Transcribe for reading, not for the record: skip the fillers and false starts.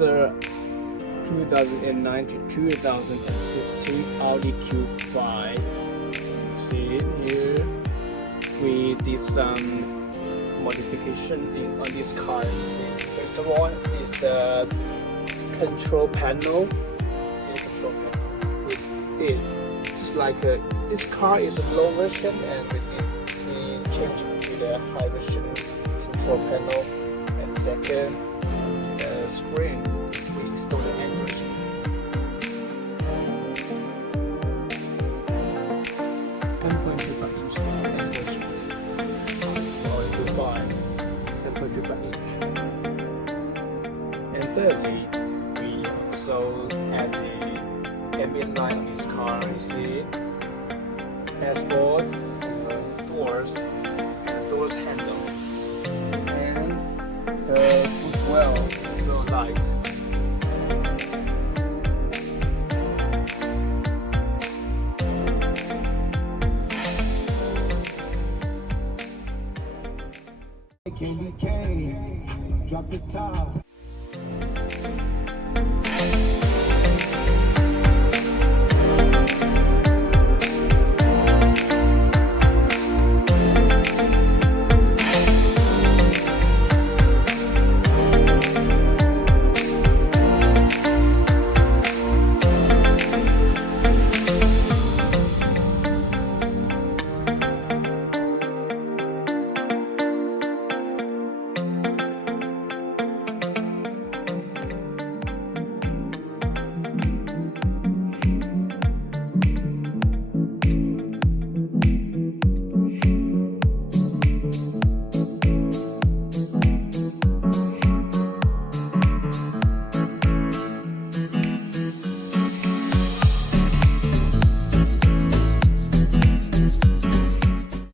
is a 2009 to 2016 Audi Q5. You see it here. We did some modification on this car. You see, first of all is the control panel. See the control panel. We did just like this car is a low version, and we changed it to the high version control panel. And second, to the screen, we installed the Android. 10.25 inch. And thirdly, we also add the ambient light on this car. You see, dashboard, doors handle, and the footwell light. Candy cane, drop the top.